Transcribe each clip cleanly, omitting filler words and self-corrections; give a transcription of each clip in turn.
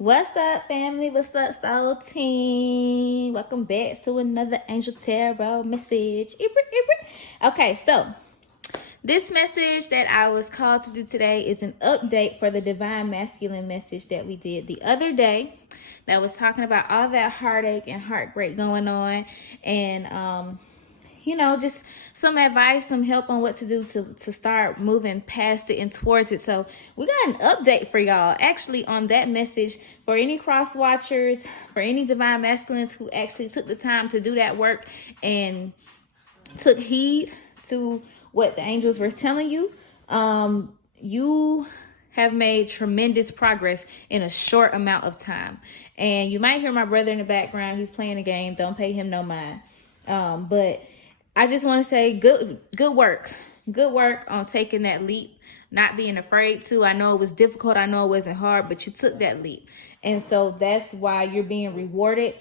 What's up, family? What's up, soul team? Welcome back to another Angel Tarot message. Okay, so this message that I was called to do today is an update for the Divine Masculine message that we did the other day that was talking about all that heartache and heartbreak going on, and just some advice, some help on what to do to start moving past it and towards it. So we got an update for y'all actually on that message for any cross watchers, for any divine masculines who actually took the time to do that work and took heed to what the angels were telling you. You have made tremendous progress in a short amount of time. And you might hear my brother in the background. He's playing a game. Don't pay him no mind. But I just want to say good work. Good work on taking that leap, not being afraid to. I know it was difficult. I know it wasn't hard, but you took that leap. And so that's why you're being rewarded.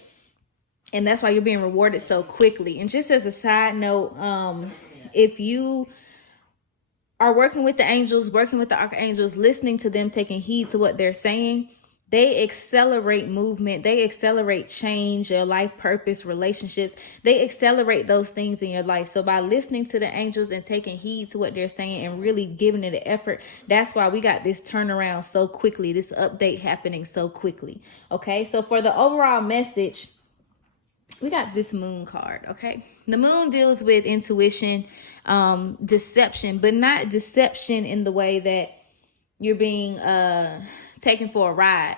And that's why you're being rewarded so quickly. And just as a side note, if you are working with the angels, working with the archangels, listening to them, taking heed to what they're saying, they accelerate movement. They accelerate change, your life purpose, relationships. They accelerate those things in your life. So by listening to the angels and taking heed to what they're saying and really giving it an effort, that's why we got this turnaround so quickly, this update happening so quickly. Okay, so for the overall message, we got this moon card. Okay, the moon deals with intuition, deception, but not deception in the way that you're being taken for a ride.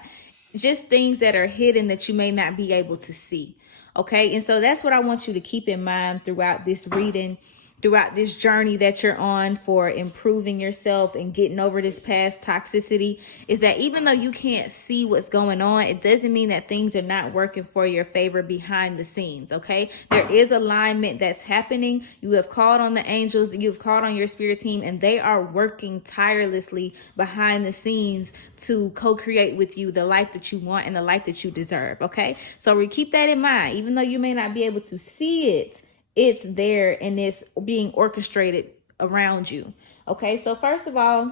Just things that are hidden that you may not be able to see. Okay, and so that's what I want you to keep in mind throughout this reading, throughout this journey that you're on for improving yourself and getting over this past toxicity, is that even though you can't see what's going on, it doesn't mean that things are not working for your favor behind the scenes. Okay, there is alignment that's happening. You have called on the angels, you've called on your spirit team, and they are working tirelessly behind the scenes to co-create with you the life that you want and the life that you deserve. Okay, so we keep that in mind. Even though you may not be able to see it, it's there and it's being orchestrated around you. Okay, so first of all,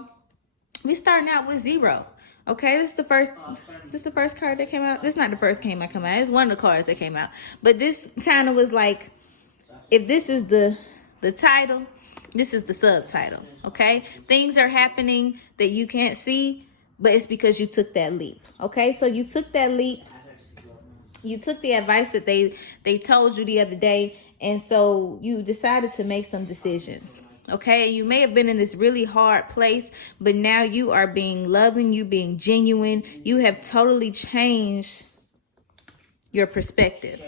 we starting out with 0. Okay, this is the first card that came out. This is not the first came out. It's one of the cards that came out. But this kind of was like, if this is the title, this is the subtitle. Okay, things are happening that you can't see, but it's because you took that leap. Okay, so you took that leap. You took the advice that they told you the other day, and so you decided to make some decisions. Okay, you may have been in this really hard place, but now you are being loving, you being genuine. You have totally changed your perspective.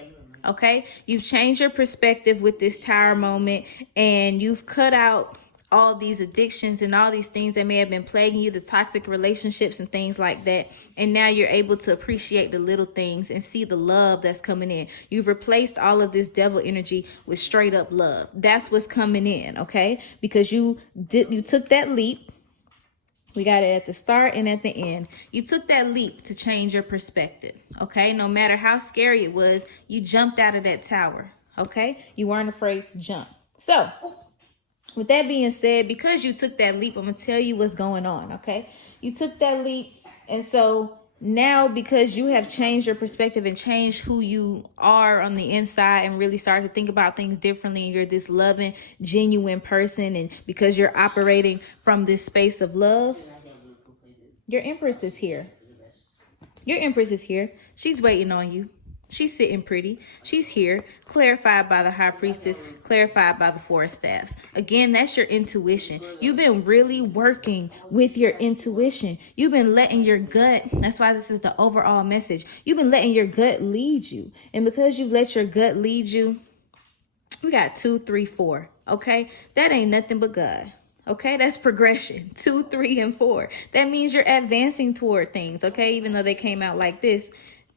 Okay, you've changed your perspective with this tower moment, and you've cut out all these addictions and all these things that may have been plaguing you, the toxic relationships and things like that. And now you're able to appreciate the little things and see the love that's coming in. You've replaced all of this devil energy with straight up love. That's what's coming in, okay? Because you took that leap. We got it at the start and at the end. You took that leap to change your perspective, okay? No matter how scary it was, you jumped out of that tower, okay? You weren't afraid to jump. So, with that being said, because you took that leap, I'm going to tell you what's going on, okay? You took that leap, and so now because you have changed your perspective and changed who you are on the inside and really started to think about things differently, and you're this loving, genuine person, and because you're operating from this space of love, your Empress is here. Your Empress is here. She's waiting on you. She's sitting pretty. She's here, clarified by the High Priestess, clarified by the Four Staffs. Again, that's your intuition. You've been really working with your intuition. You've been letting your gut, that's why this is the overall message. You've been letting your gut lead you. And because you've let your gut lead you, we got 2, 3, 4. Okay? That ain't nothing but God. Okay, that's progression. 2, 3, and 4. That means you're advancing toward things. Okay, even though they came out like this,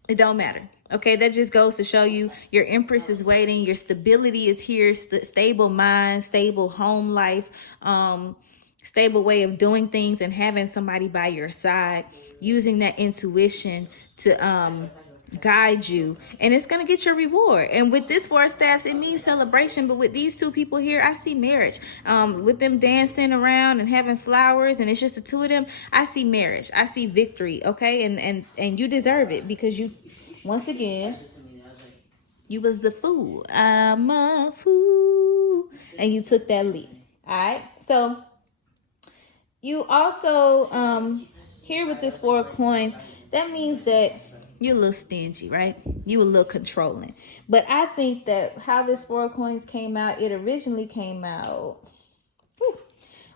it don't matter. Okay, that just goes to show you your Empress is waiting. Your stability is here. Stable mind, stable home life, stable way of doing things, and having somebody by your side, using that intuition to guide you, and it's gonna get your reward. And with this four of staffs, it means celebration. But with these two people here, I see marriage. With them dancing around and having flowers, and it's just the two of them, I see marriage. I see victory. Okay, and you deserve it, because you, once again, you was the fool. I'm a fool, and you took that leap. All right, so you also here with this four of coins, that means that you're a little stingy, right? You a little controlling. But I think that how this four of coins came out, it originally came out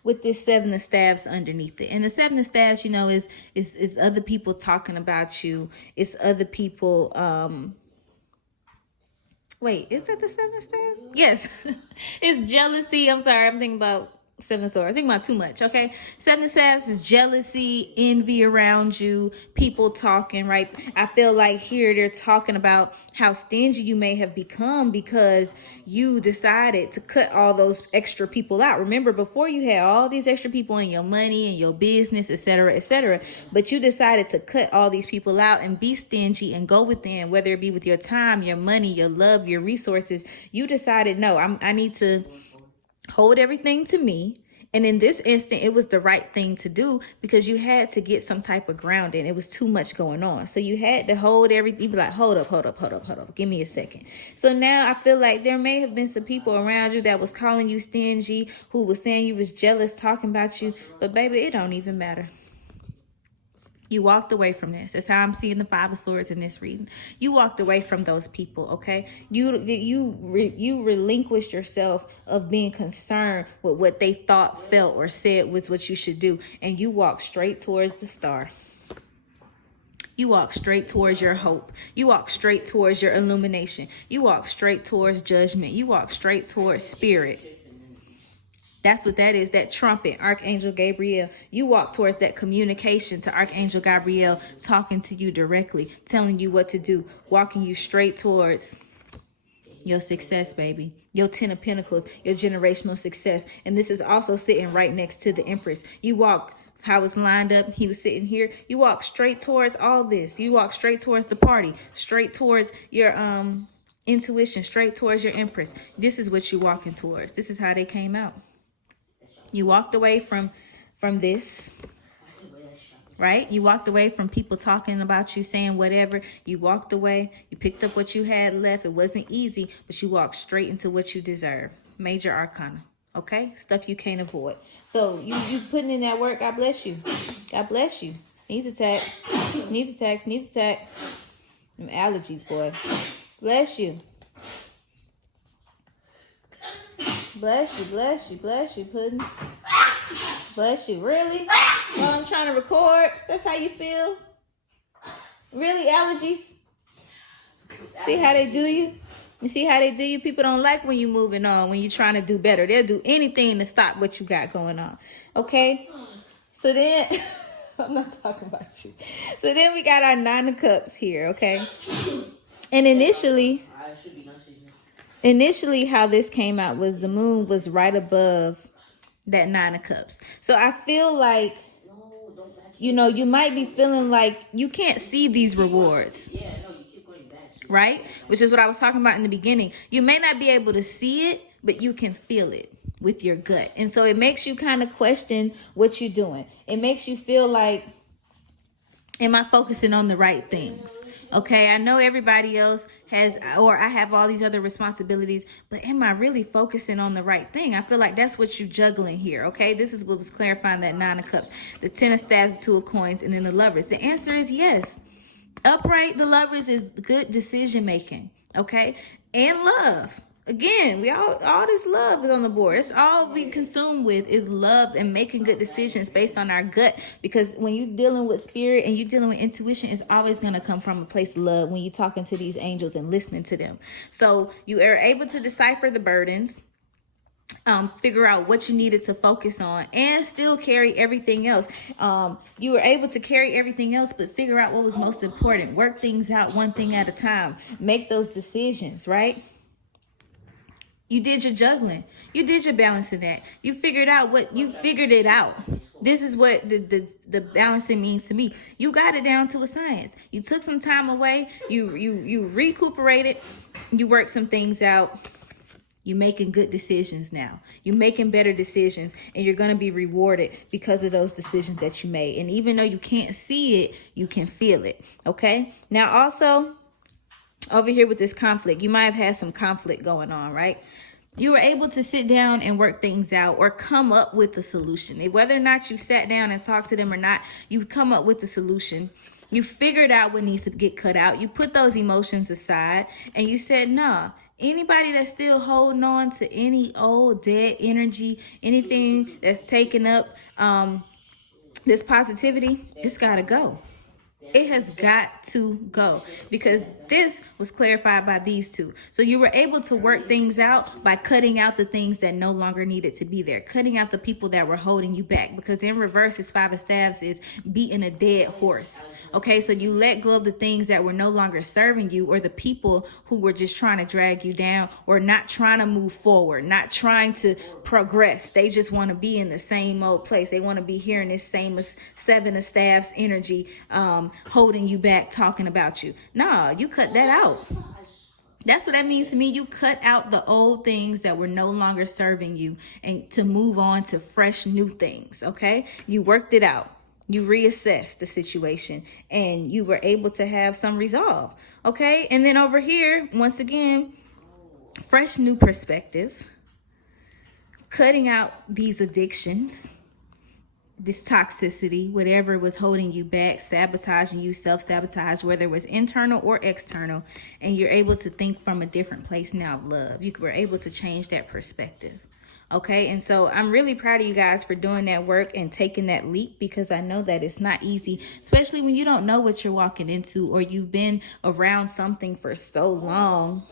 with this seven of staves underneath it. And the seven of staves, you know, is other people talking about you. It's other people, wait, is that the seven of staves? Yes. It's jealousy. I'm sorry, I'm thinking about Seven of Swords. I think about too much, okay? Seven of Staves is jealousy, envy around you, people talking, right? I feel like here they're talking about how stingy you may have become because you decided to cut all those extra people out. Remember, before you had all these extra people in your money and your business, etc., etc., but you decided to cut all these people out and be stingy and go within, whether it be with your time, your money, your love, your resources. You decided, no, I need to hold everything to me. And in this instant, it was the right thing to do because you had to get some type of grounding. It was too much going on. So you had to hold everything. You be like, hold up. Give me a second. So now I feel like there may have been some people around you that was calling you stingy, who was saying you was jealous, talking about you. But baby, it don't even matter. You walked away from this. That's how I'm seeing the Five of Swords in this reading. You walked away from those people, okay? You relinquished yourself of being concerned with what they thought, felt, or said with what you should do. And you walked straight towards the star. You walk straight towards your hope. You walk straight towards your illumination. You walk straight towards judgment. You walk straight towards spirit. That's what that is, that trumpet, Archangel Gabriel. You walk towards that communication to Archangel Gabriel, talking to you directly, telling you what to do, walking you straight towards your success, baby. Your 10 of Pentacles, your generational success. And this is also sitting right next to the Empress. You walk how it's lined up. He was sitting here. You walk straight towards all this. You walk straight towards the party, straight towards your intuition, straight towards your Empress. This is what you're walking towards. This is how they came out. You walked away from this, right? You walked away from people talking about you, saying whatever. You walked away. You picked up what you had left. It wasn't easy, but you walked straight into what you deserve. Major arcana, okay? Stuff you can't avoid. So you putting in that work. God bless you. God bless you. Sneeze attack. Sneeze attack. Sneeze attack. Them allergies, boy. Bless you. Bless you, bless you, bless you, Puddin'. Bless you. Really? While I'm trying to record? That's how you feel? Really, allergies? See how they do you? You see how they do you? People don't like when you're moving on, when you're trying to do better. They'll do anything to stop what you got going on. Okay? So then, I'm not talking about you. So then we got our Nine of Cups here, okay? And initially how this came out was the moon was right above that Nine of Cups. So I feel like, you know, you might be feeling like you can't see these rewards, right? Which is what I was talking about in the beginning. You may not be able to see it, but you can feel it with your gut. And so it makes you kind of question what you're doing. It makes you feel like, am I focusing on the right things? Okay, I know everybody else has, or I have all these other responsibilities, but am I really focusing on the right thing? I feel like that's what you're juggling here, okay? This is what was clarifying that Nine of Cups, the 10 of Staves, the 2 of Coins, and then the Lovers. The answer is yes. Upright, the Lovers is good decision making, okay? And love. Again, we all this love is on the board. It's all we consume with is love and making good decisions based on our gut. Because when you're dealing with spirit and you're dealing with intuition, it's always going to come from a place of love when you're talking to these angels and listening to them. So you are able to decipher the burdens, figure out what you needed to focus on, and still carry everything else. You were able to carry everything else, but figure out what was most important. Work things out one thing at a time. Make those decisions, right? You did your juggling. You did your balancing act. You figured it out. This is what the balancing means to me. You got it down to a science. You took some time away. You recuperated. You worked some things out. You're making good decisions now. You're making better decisions, and you're going to be rewarded because of those decisions that you made. And even though you can't see it, you can feel it. Okay? Now, also, over here with this conflict, you might have had some conflict going on, right? You were able to sit down and work things out or come up with a solution. Whether or not you sat down and talked to them or not, you come up with a solution. You figured out what needs to get cut out. You put those emotions aside and you said, nah, anybody that's still holding on to any old dead energy, anything that's taking up this positivity, it's got to go. It has got to go, because this was clarified by these two. So you were able to work things out by cutting out the things that no longer needed to be there, cutting out the people that were holding you back, because in reverse, this Five of Staves is beating a dead horse. Okay, so you let go of the things that were no longer serving you, or the people who were just trying to drag you down, or not trying to move forward, not trying to progress. They just want to be in the same old place. They want to be here in this same Seven of Staves energy, holding you back, talking about you. Nah, you cut that out. That's what that means to me. You cut out the old things that were no longer serving you, and to move on to fresh new things. Okay, you worked it out. You reassessed the situation, and you were able to have some resolve. Okay, and then over here, once again, fresh new perspective, cutting out these addictions, this toxicity, whatever was holding you back, sabotaging you, self-sabotage, whether it was internal or external, and you're able to think from a different place now of love. You were able to change that perspective. Okay, and so I'm really proud of you guys for doing that work and taking that leap, because I know that it's not easy, especially when you don't know what you're walking into, or you've been around something for so long.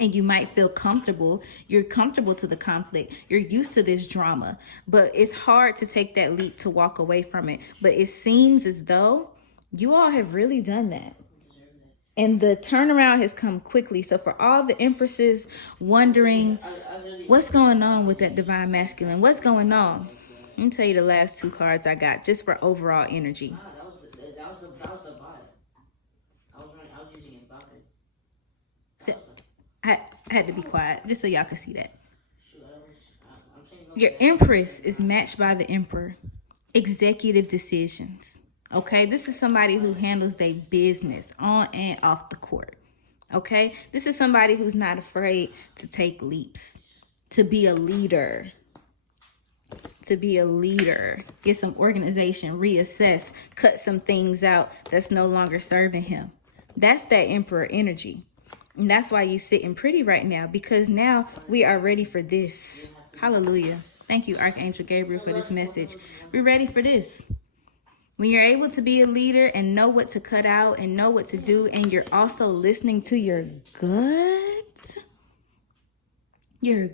And you might feel comfortable. You're comfortable to the conflict. You're used to this drama. But it's hard to take that leap to walk away from it. But it seems as though you all have really done that. And the turnaround has come quickly. So for all the empresses wondering what's going on with that divine masculine, what's going on? Let me tell you the last two cards I got just for overall energy. I had to be quiet just so y'all could see that. Your Empress is matched by the Emperor. Executive decisions. Okay, this is somebody who handles their business on and off the court. Okay, this is somebody who's not afraid to take leaps, to be a leader. To be a leader, get some organization, reassess, cut some things out that's no longer serving him. That's that Emperor energy. And that's why you're sitting pretty right now, because now we are ready for this. Hallelujah. Thank you, Archangel Gabriel, for this message. We're ready for this. When you're able to be a leader and know what to cut out and know what to do, and you're also listening to your gut, your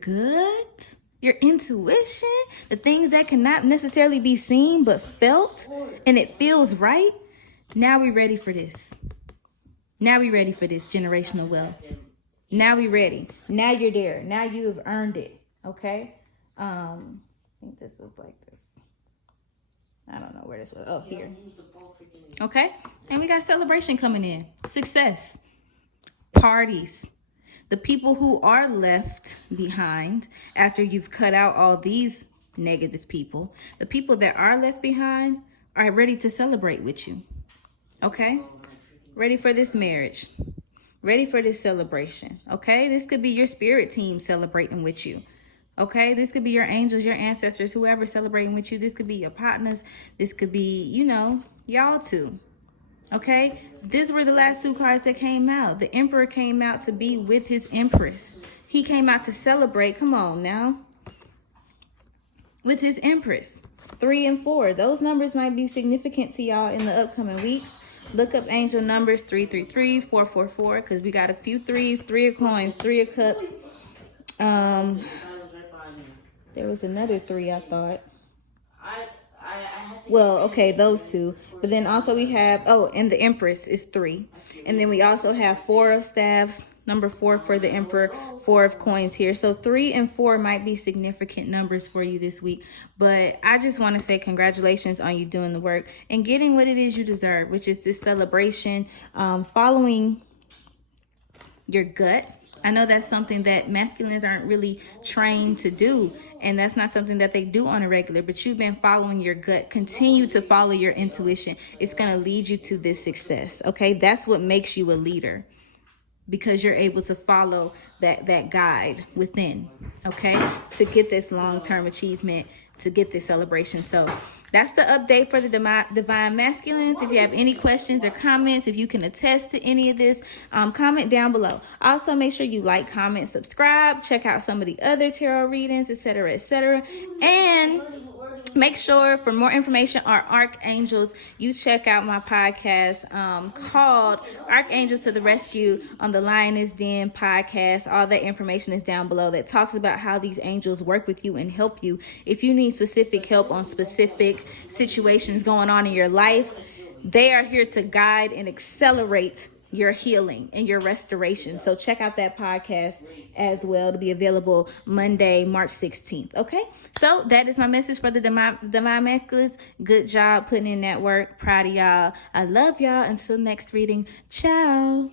intuition, the things that cannot necessarily be seen but felt, and it feels right, now we're ready for this. Now we ready for this generational wealth. Now we ready. Now you're there. Now you have earned it. Okay. I think this was like this. I don't know where this was. Oh, here. Okay. And we got celebration coming in. Success. Parties. The people who are left behind after you've cut out all these negative people, the people that are left behind are ready to celebrate with you. Okay. Ready for this marriage, ready for this celebration. Okay, this could be your spirit team celebrating with you. Okay, this could be your angels, your ancestors, whoever celebrating with you. This could be your partners. This could be, y'all too. Okay, these were the last two cards that came out. The Emperor came out to be with his Empress. He came out to celebrate. Come on now. With his Empress. 3 and 4. Those numbers might be significant to y'all in the upcoming weeks. Look up angel numbers 333, 444, because we got a few threes, 3 of coins, 3 of cups. There was another 3, I thought. Well, okay, those two. But then also we have, and the Empress is 3. And then we also have 4 of staves, number 4 for the Emperor, 4 of coins here. So 3 and 4 might be significant numbers for you this week. But I just want to say congratulations on you doing the work and getting what it is you deserve, which is this celebration, following your gut. I know that's something that masculines aren't really trained to do, and that's not something that they do on a regular, but you've been following your gut. Continue to follow your intuition. It's going to lead you to this success, okay? That's what makes you a leader, because you're able to follow that guide within, okay, to get this long-term achievement, to get this celebration. So that's the update for the Divine Masculines. If you have any questions or comments, if you can attest to any of this, comment down below. Also, make sure you like, comment, subscribe, check out some of the other tarot readings, etc., etc. And make sure for more information on archangels, you check out my podcast called Archangels to the Rescue on the Lioness Den podcast. All that information is down below that talks about how these angels work with you and help you. If you need specific help on specific situations going on in your life, they are here to guide and accelerate your healing and your restoration. So check out that podcast as well, to be available Monday, March 16th. Okay, so that is my message for the Divine Masculines. Good job putting in that work. Proud of y'all. I love y'all. Until next reading, ciao.